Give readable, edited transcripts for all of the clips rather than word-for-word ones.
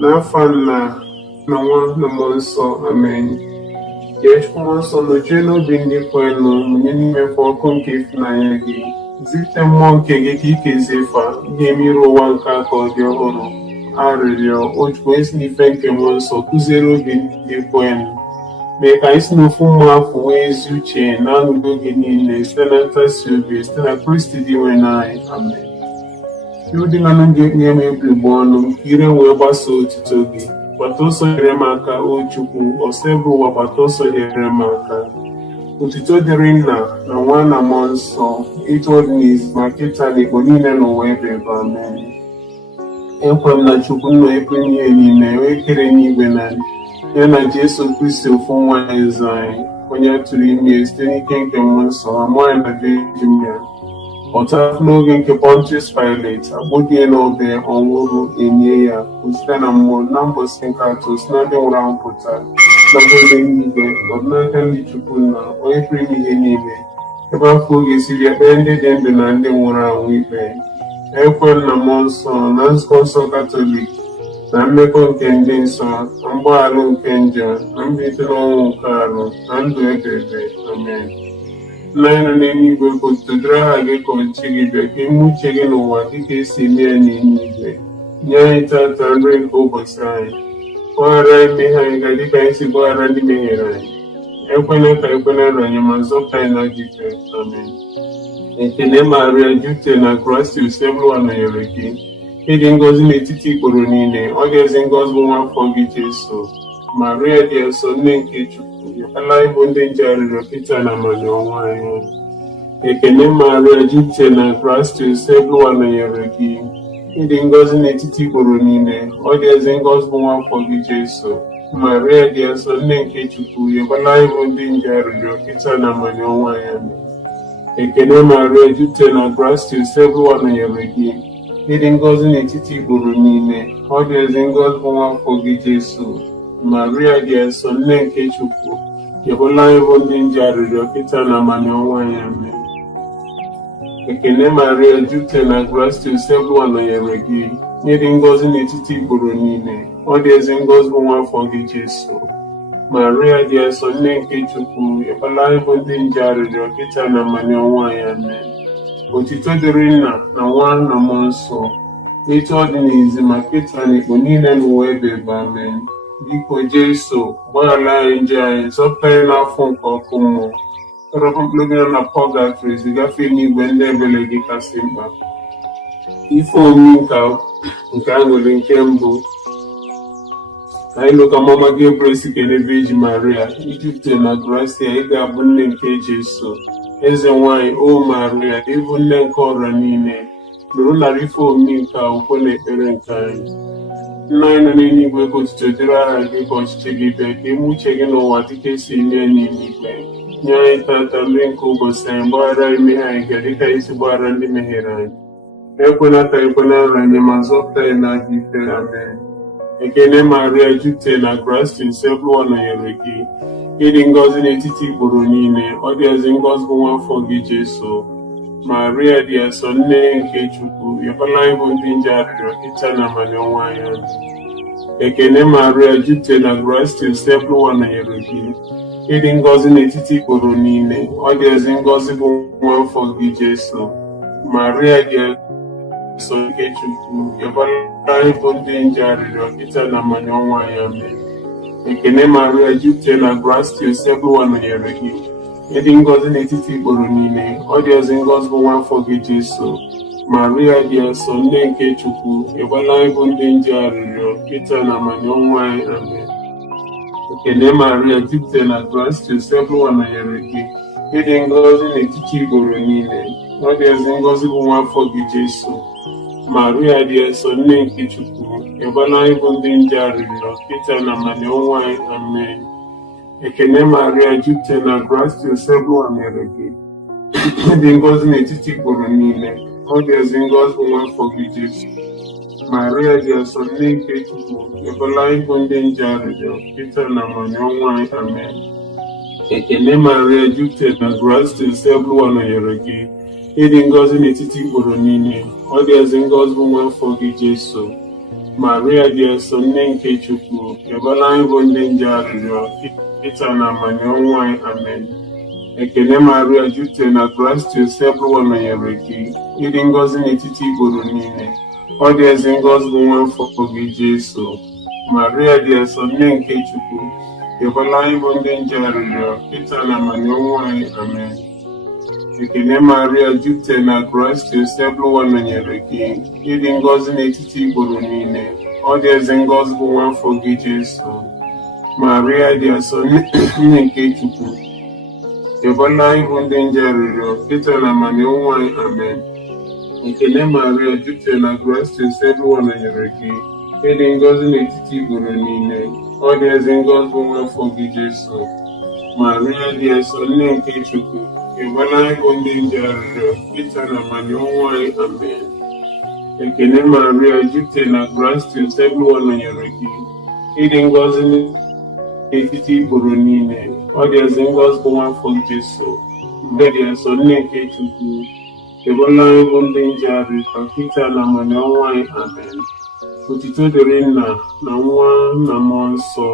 n'afọ nna na nwa na mmụọ nsọ. Amen. Ya Chukwu mmụọ nsọ nọchie n'obi ndị kwenụ mụnye n'imefu ọkụ nke ịfụnanya gị. Zite mmụọ nke gị ka ikezie fa ihe mmiri ụwa nke atọ dị ọhụrụ. Arịrịọ o Chukwu esi n'ife nke mmụọ nsọ kụziere obi ndị kwenụ. Mee ka anyị si n'ofu mmụọ afọ nwee ezi uche na aṅụrị oge niile site na ntasi obi site na Kristi dị nwe n'anyị. Amen. Iwu dị na ndị ekpughe m ebugbo ọnụ m ka ire wee gbasoo otuto gị. Gbata ọsọ nyere m aka o Chukwu, ọsọ ebe ụwa gbata ọsọ nyere m aka. Otuto dịrị Nna na Nwa na Mmụọ Nsọ, ịtụ ọ dị n'izu ma kịta na Igbo niile n'ụwa ebe ebe. Amen. Ekwe m na Chukwu nna ekwe ihe niile wee kere n'igwe na ya na Jesu Kristi ofu nwa eze anyị, onye tụrụ ime site n'ike nke mmụọ nsọ ma mụọ ya na Virgin Mary. Ọta n'oge nke Pontius Pilate, agbụdie n'obe ọnwụrụ enye ya site na mmụọ na mbọsị nke atọ si na ndị nwụrụ anwụ pụta na mberede n'igwe n'ọdịnaka ndị Chukwu nna onye pụrụ ime ihe niile, ebe afọ oge siri ekpere ndị dị ndụ na ndị nwụrụ anwụ ikpe. Ekwe na mmụọ nsọ na nzukọ nsọ Katọlik na mmekọ nke ndị nsọ na mgbaghara nke njọ na mbilite n'ọnwụ nke arụ na ndụ ebighị. Amen. Nna anyị nọ n'eluigwe, ka otuto dịrị aha gị, ka ọchịchị gị bịa, ka ime uche gị n'ụwa dịka esi eme ya n'eluigwe. Nye anyị tata nri nke ụbọchị anyị. Gbaghara anyị mmehie anyị ga dịka anyị si gbaghara ndị mehiere anyị. Ekwela ka ekwenara anyị ma zọpụta anyị na ajọ ife. Amen. Ekele Maria, jupụtara na gracia, usekwu nọnyere gị. Ịdị ngọzi n'etiti ikporo niile, ọ ga-ezi ngọzi bụ nwa afọ gị Jesu. Maria dị nsọ, nne nke Chukwu, ala ịbụ ndị nje arịrịọ kịta na amanye ọnwa anyị. Ekele Maria, jupụtara na gracia, usekwu nọnyere gị. Ịdị ngọzi n'etiti ikporo niile, ọ ga-ezi ngọzi bụ nwa afọ gị Jesu. Maria dị nsọ, nne nke Chukwu, ala ịbụ ndị nje arịrịọ kịta na amanye ọnwa anyị. Ekele Maria, jupụtara na gracia, usekwu nọnyere gị. Ịdị ngọzi n'etiti ikporo niile, ọ ga-ezi ngọzi bụ nwa afọ gị Jesu. Maria dị nsọ, nne nke Chukwu, yebụla anyị bụ ndị nje arịrịọ kịta na amanye ọnwa ya. Amen. Ekele Maria, jupụtara na gracia, usekwu nọnyere gị. Ịdị ngọzi n'etiti ikporo niile, ọ ga-ezi ngọzi bụ nwa afọ gị Jesu. Maria dị nsọ, nne nke Chukwu, yebụla anyị bụ ndị nje arịrịọ kịta na amanye ọnwa ya. Amen. Otuto dịrị Nna na Nwa na Mmụọ Nsọ, etu ọ dị n'izu ma kịta na Igbo niile n'ụwa ebe ebe. Amen. Biko Jesu, gbaghara anyị njọ anyị, zọpụta anyị n'afọ nke ọkụ mmụọ, tọrọpụ mkpụrụ gị na pọgatrị, zigafe n'igwe ndị ebele gị kasị mkpa. Ife omimi nke aṅụrị nke mbụ. Anyị lụka mama Gabriel si kele Virgin Maria, ijupụta na gracia, ị ga-abụ nne nke Jesu. Eze nwanyị, o Maria, ịbụ nne nke ọrịa niile, nụrụ lara ife omimi nke akwụkwọ na ekpere nke anyị. Nna anyị nọ n'eluigwe, ka otuto dịrị aha gị, ka ọchịchị gị bịa, ka ime uche gị n'ụwa dịka esi eme ya n'eluigwe. Nye anyị tata nri nke ụbọchị anyị, gbaghara anyị mmehie anyị ga dịka anyị si gbaghara ndị mehiere anyị. Ekwela ka ekwenara anyị ma zọpụta anyị na ajọ ife. Amen. Ekele Maria, jupụtara na gracia, usekwu nọnyere gị. Ịdị ngọzi n'etiti ikporo niile, ọ ga-ezi ngọzi bụ nwa afọ gị Jesu. Maria dị nsọ, nne nke Chukwu, yọbala anyị bụ ndị nje arịrịọ kịta na amanye ọnwa ya. Ekele Maria, jupụtara na gracia, usekwu nọnyere gị. Ịdị ngọzi n'etiti ikporo niile, ọ ga-ezi ngọzi bụ nwa afọ gị Jesu. Maria dị nsọ, nke Chukwu, yọbala anyị bụ ndị nje arịrịọ kịta na amanye ọnwa ya. Amen. Ekele Maria, jupụtara na gracia, usekwu nọnyere gị. Ịdị ngọzi n'etiti ikporo niile, ọ ga-ezi ngọzi bụ nwa afọ gị Jesu. Maria dị nsọ, nne nke Chukwu, yọbala anyị bụ ndị nje arịrịọ kịta na amanye ọnwa ya. Amen. Ekele Maria, jupụtara na gracia, usekwu nọnyere gị. Ịdị ngọzi n'etiti ikporo niile, ọ ga-ezi ngọzi bụ nwa afọ gị Jesu. Maria dị nsọ, nne nke Chukwu, yọbala anyị bụ ndị nje arịrịọ kịta na amanye ọnwa ya. Amen. Ekele Maria, jupụtara na gracia, usekwu nọnyere gị. Ịdị ngọzi n'etiti ikporo niile, ọ ga-ezi ngọzi bụ nwa afọ gị Jesu. Maria dị nsọ, nne nke Chukwu, yọbala anyị bụ ndị nje arịrịọ kịta na amanye ọnwa ya. Amen. Ekele Maria, jupụtara na gracia, usekwu nọnyere gị. Ịdị ngọzi n'etiti ikporo niile, ọ ga-ezi ngọzi bụ nwa afọ gị Jesu. Maria dị nsọ nne nke Chukwu, rịọbara anyị bụ ndị nje arịrịọ ịta na amanye ọnwụ anyị. Amen. Ekele Maria, jupụtara na gracia, Sebuwa nọnyere gị, ịdị ngọzi n'etiti igboro niile. Ọ dị ezi ngọzi bụ nwa afọ gị Jesu. Maria dị nsọ nne nke Chukwu, rịọbara anyị bụ ndị nje arịrịọ ịta na amanye ọnwụ anyị. Amen. Ekele Maria, jupụtara na gracia, Sebuwa nọnyere gị, ịdị ngọzi n'etiti igboro niile. Ọ dị ezi ngọzi bụ nwa afọ gị Jesu. Maria dị nsọ nne nke Chukwu, rịọbara anyị bụ ndị nje arịrịọ ịta na amanye ọnwụ anyị. Amen. Ekele Maria, jupụtara na gracia, Sebuwa nọnyere gị, ịdị ngọzi n'etiti igboro niile. Ọ dị ezi ngọzi bụ nwa afọ gị Jesu. Maria dị nsọ nne nke Chukwu, rịọbara anyị bụ ndị nje arịrịọ ịta na amanye ọnwụ anyị. Amen. Ekele Maria, jupụtara na gracia, Sebuwa nọnyere gị, ịdị ngọzi n'etiti igboro niile. Ọ dị ezi ngọzi bụ nwa afọ Jesu. Mgbe dị nsọ nne nke Chukwu, rịọbara anyị bụ ndị nje arịrịọ ịta na amanye ọnwụ anyị. Amen. Otuto dịrị Nna na Nwa na Mmụọ Nsọ,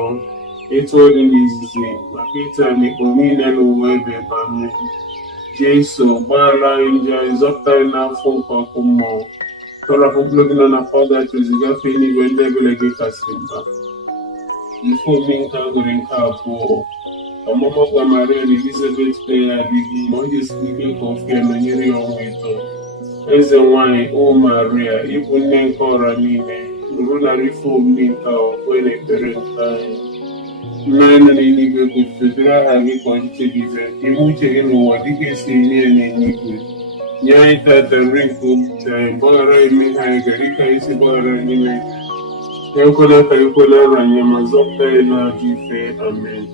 etu ọ dị n'izizi maka ịta n'ikpo niile n'ụwa ebe ebe. Amen. Jesu, gbaghara anyị njọ anyị, zọpụta anyị n'afọ nke ọkụ mmụọ, tọrapụ mkpụrụ gị nọ na fọdụ zigafe n'igwe ndị ebere gị kasị mba. Ife omi nke agụrụ nke abụọ, ọmụmụ gwa Maria na Elizabeth ya adịghị, ma ọ ga-esite ike ka ofe nọnyere ya ọnwa ịtọ. Eze nwanyị, o Maria, ịbụ nne nke ọra niile, nụrụ narị ife omume nke ọkwe na ekpere nke anyị. Nna anyị nọ n'eluigwe, gosipụtara aha gị ka ọchịchị gị bịa, ime uche gị n'ụwa dịka esi enye ya n'eluigwe. Nye anyị tata nri nke ụbọchị anyị, gbaghara anyị mmehie anyị gara ka anyị si gbaghara anyị mmehie. Ekwela ka ekwela nranye, ma zọpụta anyị n'ajọ ife. Amen.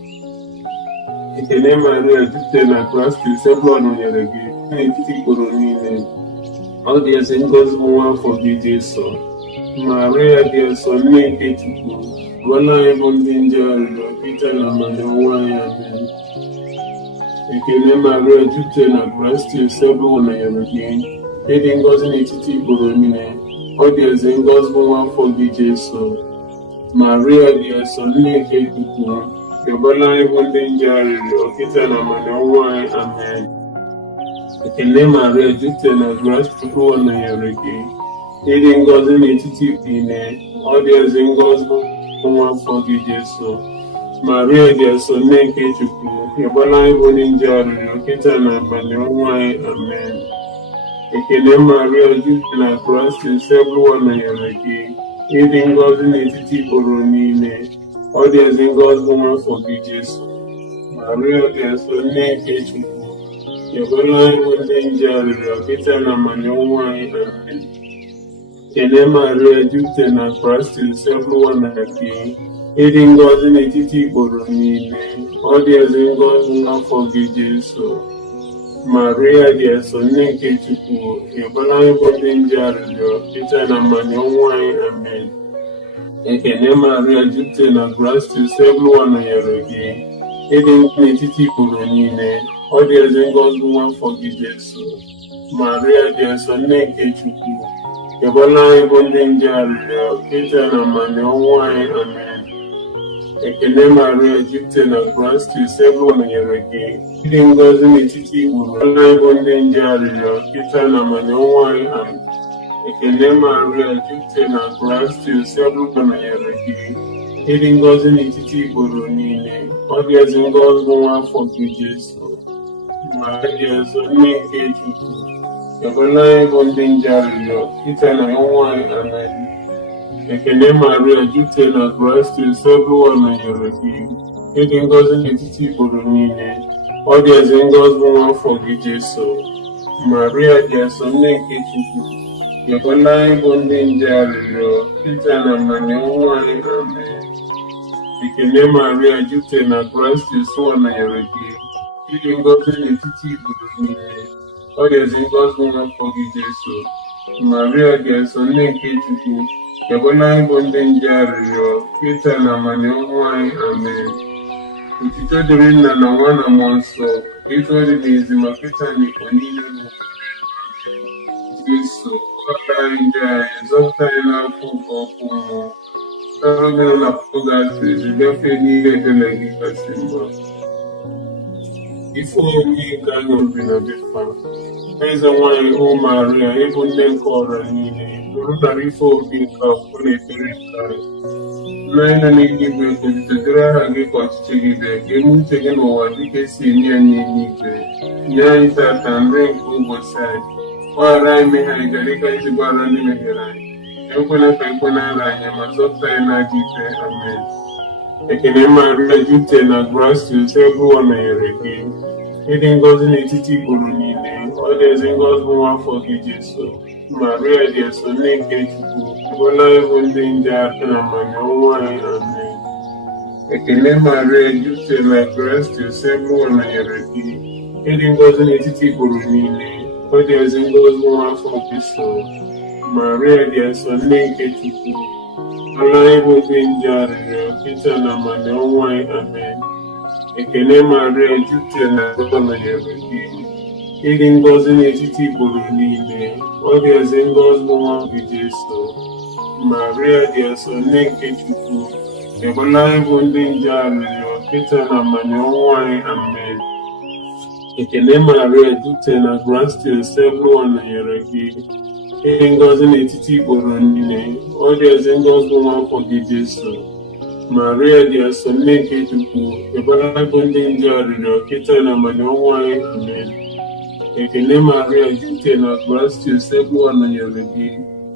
Ekele Maria, jupụtara na gracia, Sebuwa nọnyere gị, n'etiti igboro niile. Ọ dị ezi ngọzi bụ nwa afọ gị Jesu. Maria dị nsọ nne nke Chukwu, rịọbara anyị bụ ndị nje arịrịọ ịta na amanye ọnwụ anyị. Amen. Ekele Maria, jupụtara na gracia, Sebuwa nọnyere gị, ịdị ngọzi n'etiti igboro niile. Ọ dị ezi ngọzi bụ nwa afọ gị Jesu. Maria dị nsọ nne nke Chukwu, rịọbara anyị bụ ndị nje arịrịọ ịta na amanye ọnwụ anyị. Amen. Ekele Maria, jupụtara na gracia, Sebuwa nọnyere gị, ịdị ngọzi n'etiti igboro niile. Ọ dị ezi ngọzi bụ nwa afọ gị Jesu. Maria dị nsọ nne nke Chukwu, rịọbara anyị bụ ndị nje arịrịọ ịta na amanye ọnwụ anyị. Amen. Ekele Maria, jupụtara na gracia, Sebuwa nọnyere gị, ịdị ngọzi n'etiti igboro niile. Ọ dị ezi ngọzi bụ nwa afọ gị Jesu. Maria dị nsọ nne nke Chukwu, rịọbara anyị bụ ndị nje arịrịọ ịta na amanye ọnwụ anyị. Amen. Ekele Maria, jupụtara na gracia, Sebuwa nọnyere gị, ịdị ngọzi n'etiti igboro niile. Ọ dị ezi ngọzi bụ nwa afọ gị Jesu. Maria dị nsọ nne nke Chukwu, rịọbara anyị bụ ndị nje arịrịọ ịta na amanye ọnwụ anyị. Amen. Ekele Maria, jupụtara na gracia, Sebuwa nọnyere gị, ịdị ngọzi n'etiti igboro niile. Ọ dị ezi ngọzi bụ nwa afọ gị Jesu. Maria dị nsọ nne nke Chukwu, rịọbara anyị bụ ndị nje arịrịọ ịta na amanye ọnwụ anyị. Amen. Ekele Maria, jupụtara na gracia, Sebuwa nọnyere gị, ịdị ngọzi n'etiti igboro niile. Anyị bụ ndị nje arịrịọ ịta na amanye ọnwụ anyị. Amen. Ekele Maria, jupụtara na gracia, Sebuwa nọnyere gị, ịdị ngọzi n'etiti igboro niile. Ọ dị ezi ngọzi bụ nwa afọ gị Jesu. Maria dị nsọ nne nke Chukwu, rịọbara anyị bụ ndị nje arịrịọ ịta na ọnwụ anyị. Amen. Ekele Maria, jupụtara na gracia, Sebuwa nọnyere gị, ịdị ngọzi n'etiti igboro niile. Ọ dị ezi ngọzi bụ nwa afọ gị Jesu. Maria dị nsọ nne nke Chukwu, rịọbara anyị bụ ndị nje arịrịọ ịta na amanye ọnwụ anyị. Amen. Ekele Maria, jupụtara na gracia, Sebuwa nọnyere gị, ịdị ngọzi n'etiti igboro niile. Ọ dị ezi ngọzi bụ nwa afọ gị Jesu. Maria dị nsọ nne nke Chukwu, rịọbara anyị bụ ndị nje arịrịọ ịta na amanye ọnwụ anyị. Amen. Otuto dịrị Nna na Nwa na Mmụọ Nsọ, etu ọ dị n'izizi ma kịta na ikpo niile n'ụwa. Jesu, ọbara anyị ndị anyị, zọpụta anyị n'afọ nke ọkụ mmụọ, ọrụ gị nọ na pọgatrị, gafee n'ihe ebere gị kasị mma. Ife omume nke anyị obi na dịkwa eze nwanyị o Maria, ịbụ nne nke ọra niile, nụrụ nara ife obi nke akwụkwọ na ekpere nke anyị. Nna anyị nọ n'eluigwe, kpọlitere aha gị ka ọchịchị gị bịa, ka eme uche gị n'ụwa dịka esi eme ya n'eluigwe. Nye anyị tata nri nke ụbọchị anyị, gbaghara anyị mmehie anyị dịka anyị si gbaghara ndị mehiere anyị, ekwela ka ekwe n'ala anyị, ma zọpụta anyị n'aka ikpe. Amen. Ekene Maria, jupụtara na grace, ebe nọnyere gị, ịdị ngọzi n'etiti igboro niile, ọ dị ezi ngọzi bụ nwa afọ gị Jesu. Maria dị nsọ, nne nke Chukwu, ekwela ịbụ ndị nje aka na mmanya ọnwụ anyị. Amen. Ekene Maria, jupụtara na grace, ebe nọnyere gị, ịdị ngọzi n'etiti igboro niile, ọ dị ezi ngọzi bụ nwa afọ Jesu. Maria dị nsọ, nne nke Chukwu, ala ịbụ ndị nje arịrịọ kịta na mmanya ọnwụ anyị. Amen. Ekene Maria, jupụtara na ngọzi nọnyere gị, ịdị ngọzi n'etiti igboro niile, ọ dị ezi ngọzi bụ nwa gị Jesu. Maria dị nsọ, nne nke Chukwu, ekwela ịbụ ndị nje arịrịọ kịta na mmanya ọnwụ anyị. Amen. Ekene Maria, jupụtara na grace, ebe nọnyere gị, ịdị ngọzi n'etiti igboro niile, ọ dị ezi ngọzi bụ nwa afọ gị Jesu. Maria dị nsọ, nne nke Chukwu, ekwela ịbụ ndị nje arịrịọ kịta na mmanya ọnwụ anyị. Amen. Ekene Maria, jupụtara na grace, ebe nọnyere gị,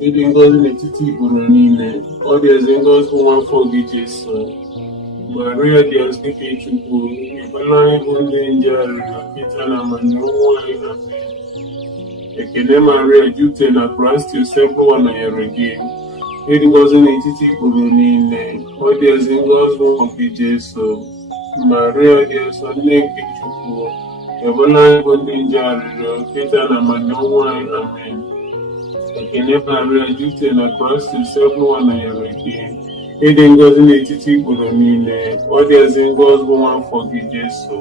ịdị ngọzi n'etiti igboro niile, ọ dị ezi ngọzi bụ nwa afọ gị Jesu. Maria dị nsọ, nke Chukwu, ekwela ịbụ ndị nje arịrịọ kịta na mmanya ọnwụ anyị. Amen. Ekene Maria, jupụtara na grace, ebe nọnyere gị, ịdị ngọzi n'etiti igboro niile, ọ dị ezi ngọzi bụ nwa gị Jesu. Maria dị nsọ, nne nke Chukwu, ekwela ịbụ ndị nje arịrịọ kịta na mmanya ọnwụ anyị. Amen. Ekene Maria, jupụtara na grace, ebe nọnyere gị, ịdị ngọzi n'etiti igboro niile, ọ dị ezi ngọzi bụ nwa afọ gị Jesu.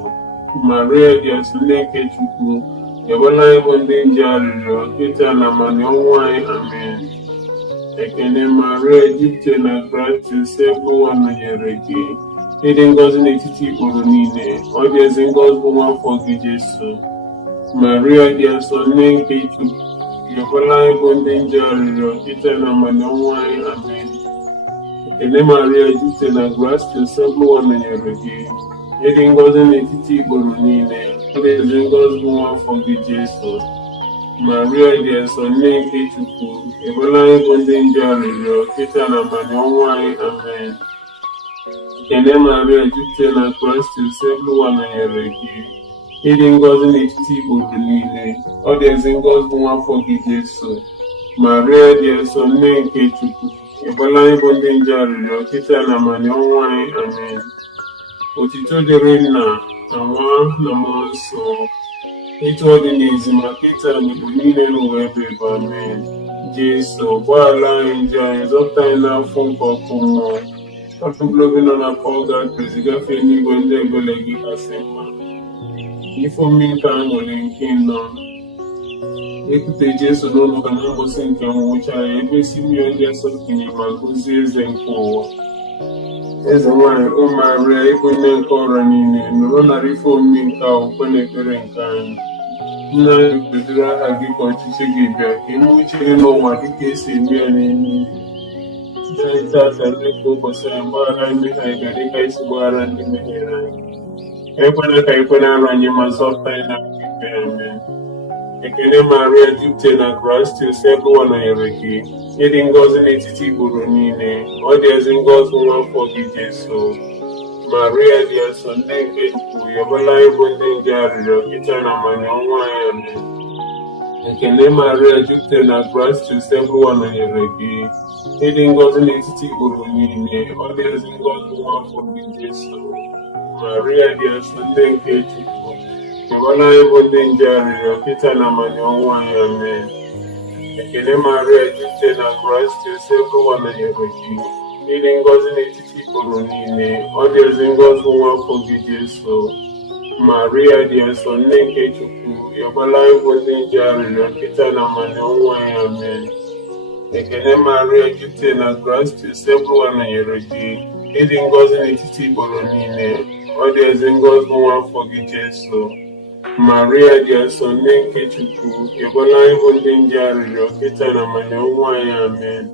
Maria dị nsọ, nne nke Chukwu, ekwela ịbụ ndị nje arịrịọ kịta na mmanya ọnwụ anyị. Amen. Ekene Maria, jupụtara na grace, ebe nọnyere gị, ịdị ngọzi n'etiti igboro niile, ọ dị ezi ngọzi bụ nwa afọ gị Jesu. Maria dị nsọ, nne nke Chukwu, ekwela ịbụ ndị nje arịrịọ kịta na mmanya ọnwụ anyị. Amen. Ekene Maria, jupụtara na grace, ebe nọnyere gị, ịdị ngọzi n'etiti igboro niile, ọ dị ezi ngọzi bụ nwa afọ gị Jesu. Maria dị nsọ, nne nke Chukwu, ekwela ịbụ ndị nje arịrịọ kịta na mmanya ọnwụ anyị. Amen. Ekene Maria, jupụtara na grace, ebe nọnyere gị, ịdị ngọzi n'etiti igboro niile, ọ dị ezi ngọzi bụ nwa afọ gị Jesu. Maria dị nsọ, nne nke Chukwu, ekwela ịbụ ndị nje arịrịọ kịta na mmanya ọnwụ anyị. Amen. Otito dịrị Nna na Nwa na Mmụọ Nsọ, etu ọ dị n'ezi ma kịta na mgbe niile n'ụwa ebe ebe. Amen. Jesu, gbaghara anyị njọ anyị, zọpụta anyị n'afọ nke ọkụ mmụọ, ọtụgologo nọ na pọgatrị, gafee n'igwe ndị ebere gị kasị mma. Ife omume nke aṅụrị nke nọ, ekwute Jesu n'ụlọ na mgbụsị nke nwụcha ya, ebe Simeon dị nsọ kenye ma gọzie eze nke ụwa. Eze nwanyị o Maria, ịbụ nne nke ọra niile, nụrụ nara ife omume nke akwụkwọ na ekpere nke anyị. Nna anyị, kpeziri aha gị ka ọchịchị gị bịa, ka eme uche gị n'ụwa dịka esi eme ya n'eluigwe. Nye anyị tata nri nke ụbọchị anyị, gbaghara anyị mmehie anyị dịka anyị si gbaghara ndị mehiere anyị, ekwela ka ekwe n'ala anyị, ma zọpụta anyị n'aka ikpe. Amen. Ekene Maria, jupụtara na grace, ebe nọnyere gị, ịdị ngọzi n'etiti igboro niile, ọ dị ezi ngọzi nwa afọ gị Jesu. Maria dị nsọ, nne nke Chukwu, ekwela ịbụ ndị nje arịrịọ kịta na mmanya ọnwụ anyị. Amen. Ekene Maria, jupụtara na grace, ebe nọnyere gị, ịdị ngọzi n'etiti igboro niile, ọ dị ezi ngọzi nwa afọ gị Jesu. Maria dị nsọ, nne nke Chukwu, ekwela ịbụ ndị nje arịrịọ kịta na mmanya ọnwụ anyị. Amen. Ekene Maria, jupụtara na grace, ebe nọnyere gị, ịdị ngọzi n'etiti igboro niile, ọ dị ezi ngọzi nwa afọ gị Jesu. Maria dị nsọ, nne nke Chukwu, yọkwala ịbụ ndị nje arịrịọ kịta na amani ọnwụ anyị. Amen. Ekene Maria, jupụta na grace, sebụwa nọnyere gị, ịdị ngọzi n'etiti igboro niile, ọ dị ezi ngọzi bụ nwa afọ gị Jesu. Maria dị nsọ, nne nke Chukwu, yọkwala ịbụ ndị nje arịrịọ kịta na amani ọnwụ anyị. Amen.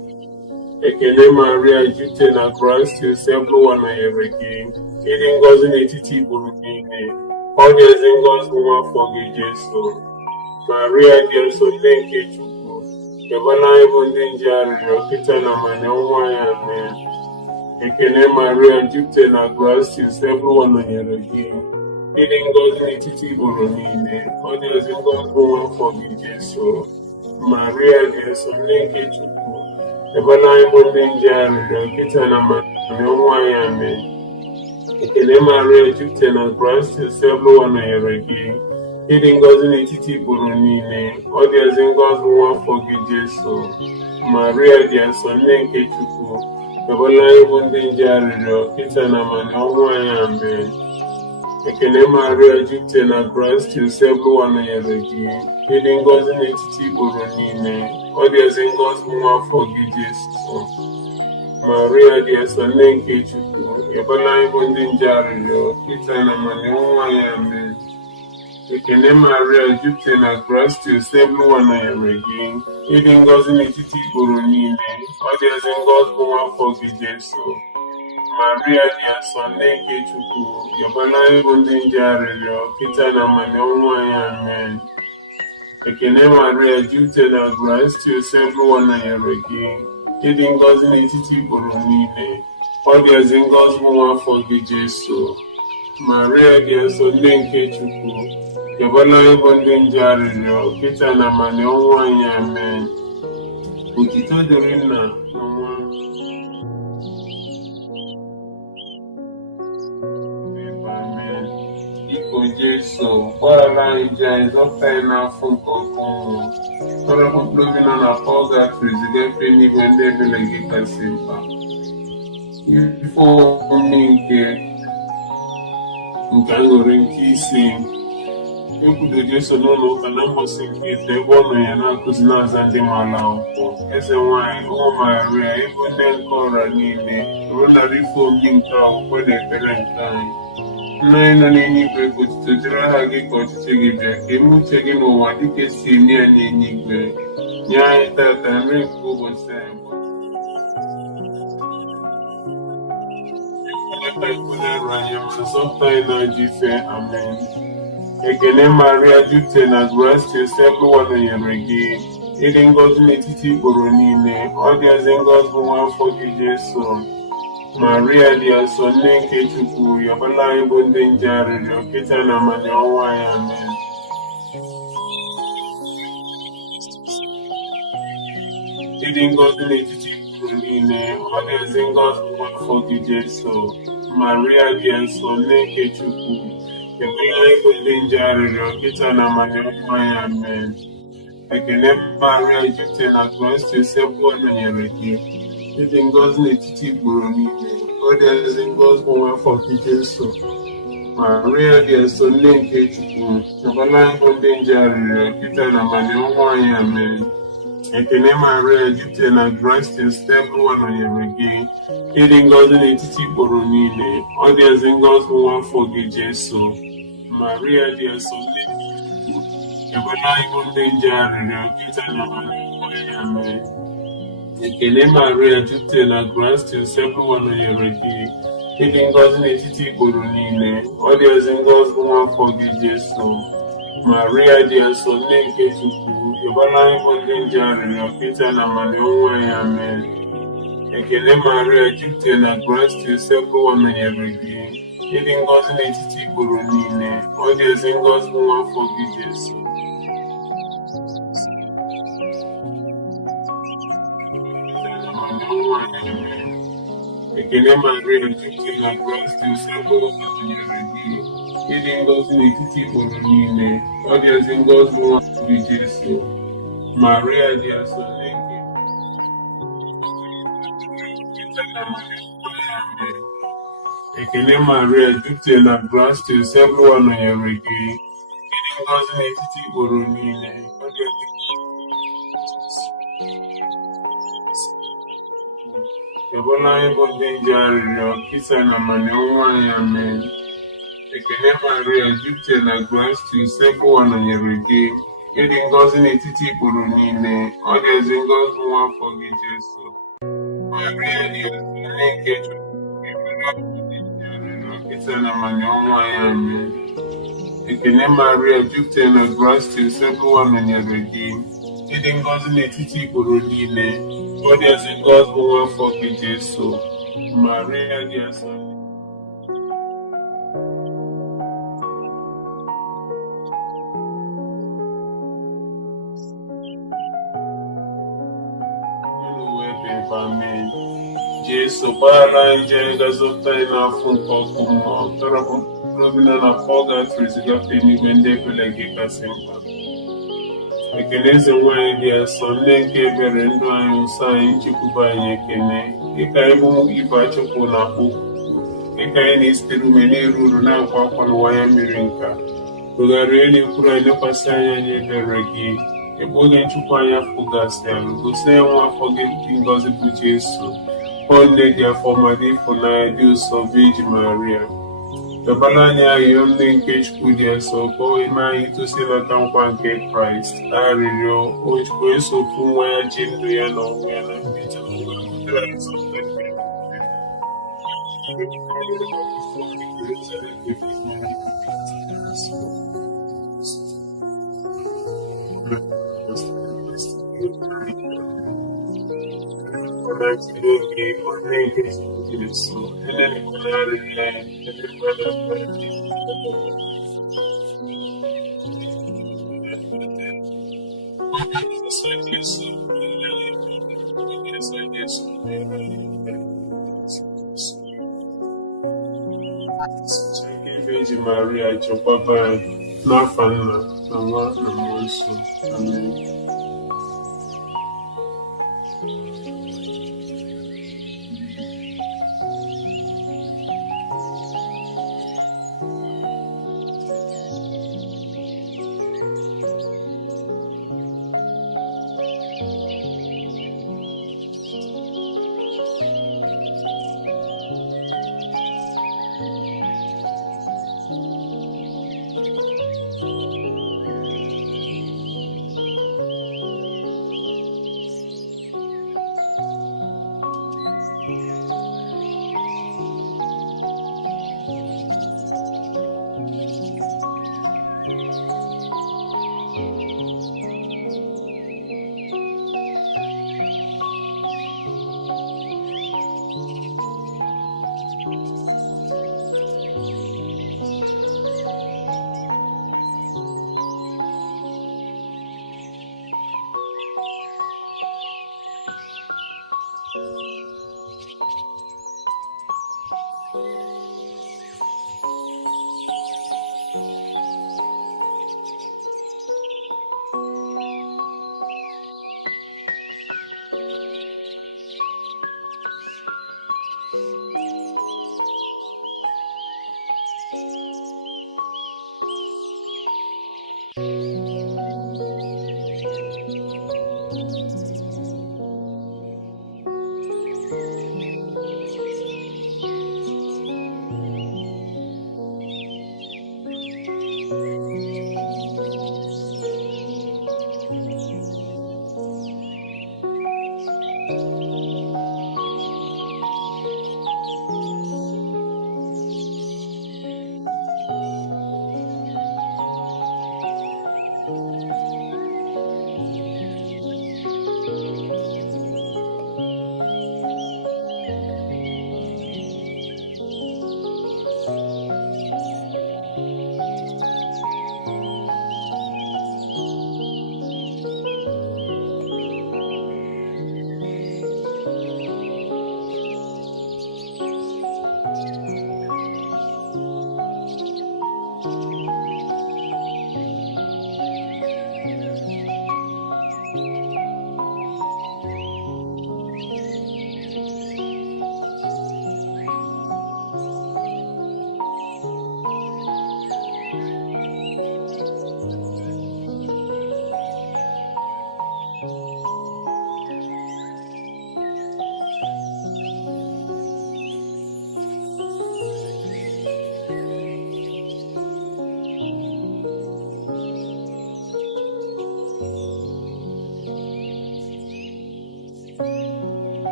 Ekene Maria, jupụta na grace, sebụwa nọnyere gị, ịdị ngọzi n'etiti igboro niile, ọ dị ezi ngọzi bụ nwa afọ gị Jesu. Maria dị nsọ, nne nke Chukwu, yọkwala ịbụ ndị nje arịrịọ kịta na amani ọnwụ anyị. Amen. Ekene Maria, jupụta na grace, sebụwa nọnyere gị, ịdị ngọzi n'etiti igboro niile, ọ dị ezi ngọzi bụ nwa afọ gị Jesu. Maria dị nsọ, nne nke Chukwu, yọkwala ịbụ ndị nje arịrịọ kịta na amani ọnwụ anyị. Amen. Ekene Maria, jupụta na grace, sebụwa nọnyere gị, ịdị ngọzi n'etiti igboro niile, ọ dị ezi ngọzi bụ nwa afọ gị Jesu. Maria dị nsọ, nne nke Chukwu, yọkwala ịbụ ndị nje arịrịọ kịta na amani ọnwụ anyị. Amen. Ekene Maria, jupụta na grace, sebụwa nọnyere gị, ịdị ngọzi n'etiti igboro niile, ọ dị ezi ngọzi bụ nwa afọ gị Jesu. Maria dị nsọ, nne nke Chukwu, yọkwala ịbụ ndị nje arịrịọ kịta na amani ọnwụ anyị. Amen. Ekene Maria, jupụta na grace, sebụwa nọnyere gị, ịdị ngọzi n'etiti igboro niile, ọ dị ezi ngọzi bụ nwa afọ gị Jesu. Maria dị nsọ, nne nke Chukwu, yọkwala ịbụ ndị nje arịrịọ kịta na amani ọnwụ anyị. Amen. Ekene Maria, jupụta na grace, sebụwa nọnyere gị, ịdị ngọzi n'etiti igboro niile, ọ dị ezi ngọzi bụ nwa afọ gị Jesu. Maria dị nsọ, nne nke Chukwu, yọkwala ịbụ ndị nje arịrịọ kịta na amani ọnwụ anyị. Amen. Otito dịrị Nna na Nwa Amen. Biko Jesu, gbaghara anyị ji anyị, zọpụta anyị n'afọ nke ọkụ mmụọ, tọrọpụ mkpụrụ obi nọ na pọlgatri, ziga efe n'igwe ndị ebele gị kasị mkpa. Ife omume nke aṅụrị nke ise, ekwudo Jesu n'ụlọ ụka na mbọsị nke ise, ebe ọ nọ ya na-akụzi na-aza ndị maala akwụkwọ. Eze nwanyị, ụmụ Maria, ego ndị nke ọra niile, rụdara ife omume nke akwụkwọ na ekpere nke anyị. Nna anyị nọ n'eluigwe, ka otuto dịrị aha gị, ka ọchịchị gị bịa, ka eme uche gị n'ụwa dịka esi eme ya n'eluigwe. Nye anyị tata nri nke ụbọchị anyị, zọpụta anyị n'ajọ ife. Amen. Ekene Maria, jupụta na grace, sebụwa nọnyere gị, ịdị ngọzi n'etiti igboro niile, ọ dị ezi ngọzi bụ nwa afọ gị Jesu. Maria dị nsọ, nne nke Chukwu, yọkwala ịbụ ndị nje arịrịọ kịta na amani ọnwụ anyị. Amen. Ịdị ngọzi n'etiti igboro niile, ọ dị ezi ngọzi bụ nwa afọ gị Jesu. Maria dị nsọ, nne nke Chukwu, yọkwala ịbụ ndị nje arịrịọ kịta na amani ọnwụ anyị. Amen. Ekene Maria, jupụta na grace, sebụwa nọnyere gị, ịdị ngọzi n'etiti igboro niile, ọ dị ezi ngọzi bụ nwa afọ gị Jesu. Maria dị nsọ, nne nke Chukwu, yọkwala ịbụ ndị nje arịrịọ kịta na amani ọnwụ anyị. Amen. Ekene Maria, jupụta na grace, sebụwa nọnyere gị, ịdị ngọzi n'etiti igboro niile, ọ dị ezi ngọzi bụ nwa afọ gị Jesu. Maria dị nsọ, nne nke Chukwu, yọkwala ịbụ ndị nje arịrịọ kịta na amani ọnwụ anyị. Amen. Ekene Maria, jupụta na grace, sebụwa nọnyere gị, ịdị ngọzi n'etiti igboro niile, ọ dị ezi ngọzi bụ nwa afọ gị Jesu. Maria dị nsọ, nne nke Chukwu, yọkwala ịbụ ndị nje arịrịọ kịta na amani ọnwụ anyị. Amen. Ekene Maria, jupụta na grace, sebụwa nọnyere gị, ịdị ngọzi n'etiti igboro niile, ọ dị ezi ngọzi bụ nwa afọ gị Jesu. Ekene Maria, jupụta na grace, sebụwa nọnyere gị, ịdị ngọzi n'etiti igboro niile, ọ dị ezi ngọzi bụ nwa afọ gị Jesu. Maria dị nsọ, nne nke Ekele Maria, jupụtara na gracia, Sebuwa nọnyere gị. Ịdị ngọzi n'etiti igboro niile. Ebola anyị bụ ndị nje arịrịọ, kịta na amanye ọnwa anyị. Amen. Ekele Maria, jupụtara na gracia, Sebuwa nọnyere gị. Ịdị ngọzi n'etiti igboro niile. Ọ ga-ezi ngọzi nwa afọ gị Jesu. Maria dị onye nke Chukwu, kịta na amanye ọnwa anyị. Amen. Ekele Maria, jupụtara na gracia, Sebuwa nọnyere gị. Ịdị ngọzi n'etiti igboro niile. Ọ ga-ezi ngọzi nwa afọ gị Jesu. Maria dị asọ. Amen. Jesu gbaghara anyị njehie, ga-azọpụta anyị n'afọ nke ọkụ mmụọ, karapụ mkpụrụ obi na pọgatọrị zigafe n'igwe ndị ekpere gị kasị mkpa. Ekele eze nwanyị dị asọ, nne nke ebere, ndụ anyị, nsọ anyị, nchekwube anyị. Ekele dịka anyị bụ ibe achụpụ na akpụ, dịka anyị na-esitere ume na-eru uru na-akwa akwa n'ụwa ya mmiri nka. Tụgharịa n'ekwuru anyị, lekwasị anya anyị ebere gị. Ebe onye nchukwu anyị afọ gasịrị, gosi ya nwa afọ gị dị ngọzi bụ Jesu. Ọ nne dị afọ ma dị ịfụnanya dị ụsọ, Virgin Maria. Dọbala anyị arịrịọ nne nke Chukwu dị asọ, ka o wee mee anyị itosi nata nkwa nke Kraịst. Arịrịọ o Chukwu eso ofu nwa ya ji ndụ ya na ọnwụ ya na mbido Virgin Maria, chekwaba anyị n'afa Nna na Nwa na Mmụọ Nsọ. Amen.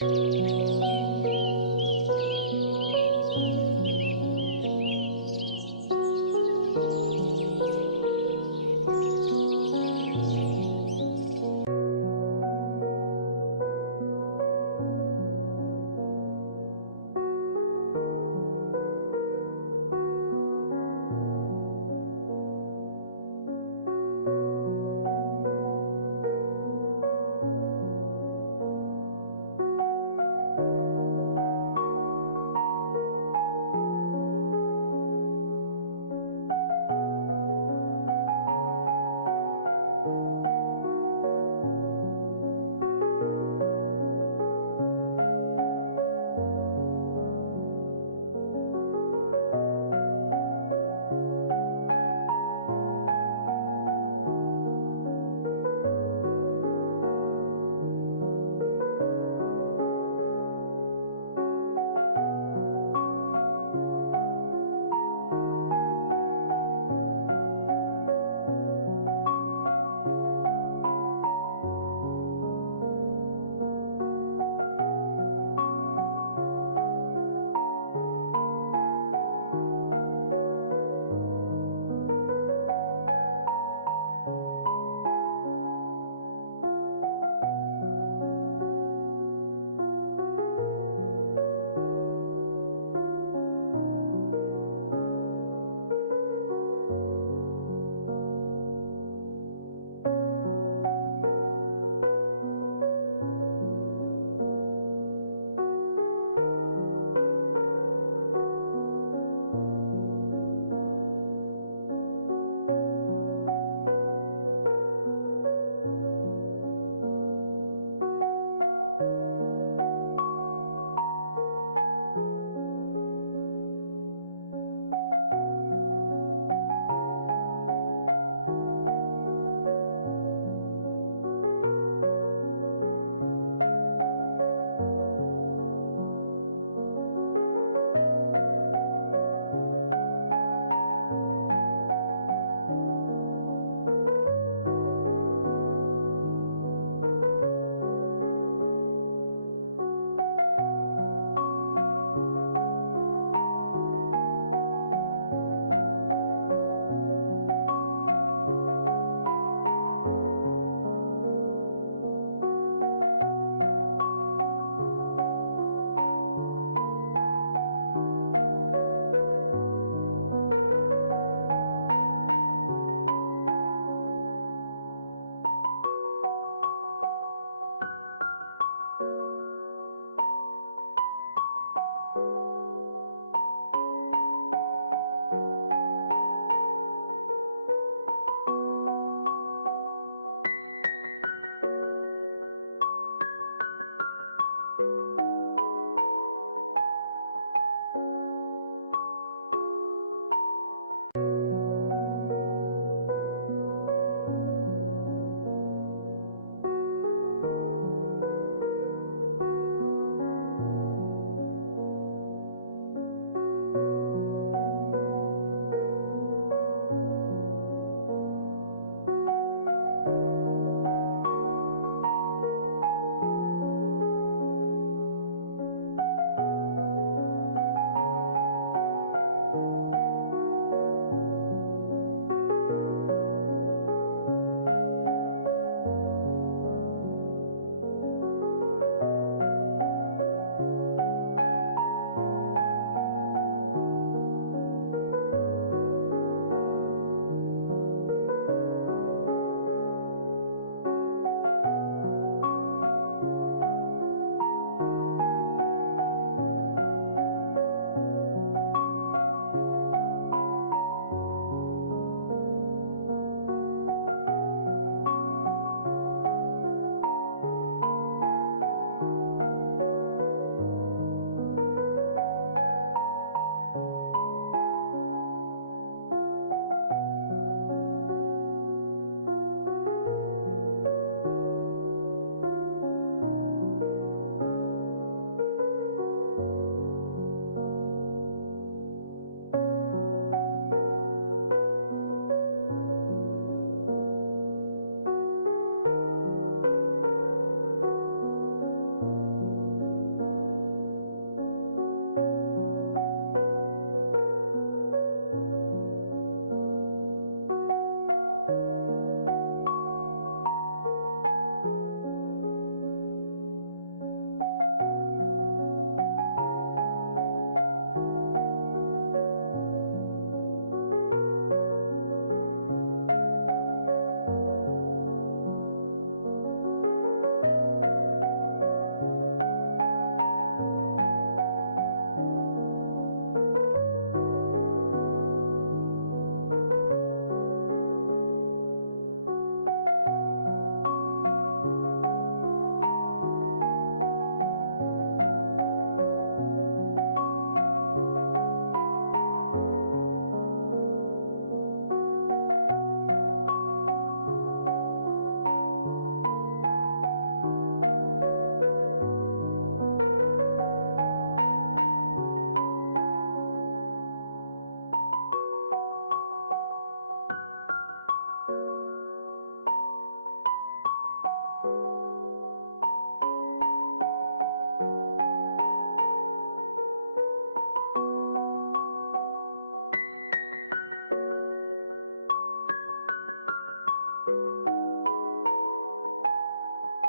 Thank you.